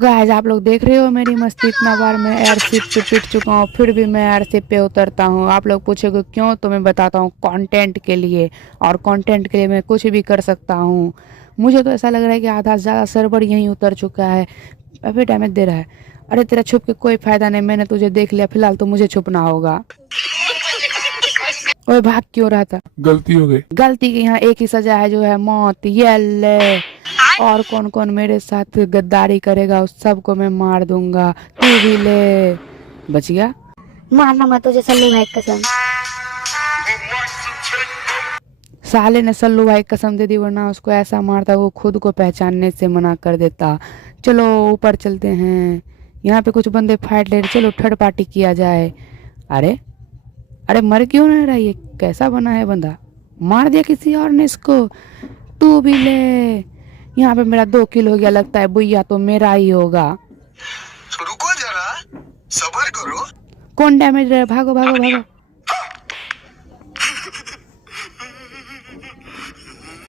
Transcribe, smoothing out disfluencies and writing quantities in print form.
Guys आप लोग देख रहे हो मेरी मस्ती। इतना बार मैं एयरशिप पे पिट चुका हूँ, फिर भी मैं एयरशिप पे उतरता हूँ। आप लोग पूछोगे क्यों, तो मैं बताता हूँ, कंटेंट के लिए। और कंटेंट के लिए मैं कुछ भी कर सकता हूँ। मुझे तो ऐसा लग रहा है कि आधा से ज़्यादा सर्वर यहीं उतर चुका है। अभी डैमेज दे रहा है। अरे तेरा छुप के कोई फायदा नहीं, मैंने तुझे देख लिया, फिलहाल तो मुझे छुपना होगा। ओए भाग क्यों रहा था? गलती हो गई। गलती की यहाँ एक ही सजा है, जो है मौत। ये ले। और कौन कौन मेरे साथ गद्दारी करेगा उस सबको मैं मार दूंगा। तू भी ले। बच गया। मारना मत, तुझे सल्लू भाई की कसम। साले ने सल्लू भाई कसम दे दी, वरना उसको ऐसा मारता वो खुद को पहचानने से मना कर देता। चलो ऊपर चलते हैं। यहाँ पे कुछ बंदे फाइट ले रहे, चलो थर्ड पार्टी किया जाए। अरे अरे मर क्यों नहीं रहा? ये कैसा बना है बंदा? मार दिया किसी और ने इसको। तू भी ले। यहाँ पे मेरा 2 किल हो गया, लगता है बुइया तो मेरा ही होगा। रुको जरा, सबर करो। कौन डैमेज रहा है? भागो भागो भागो।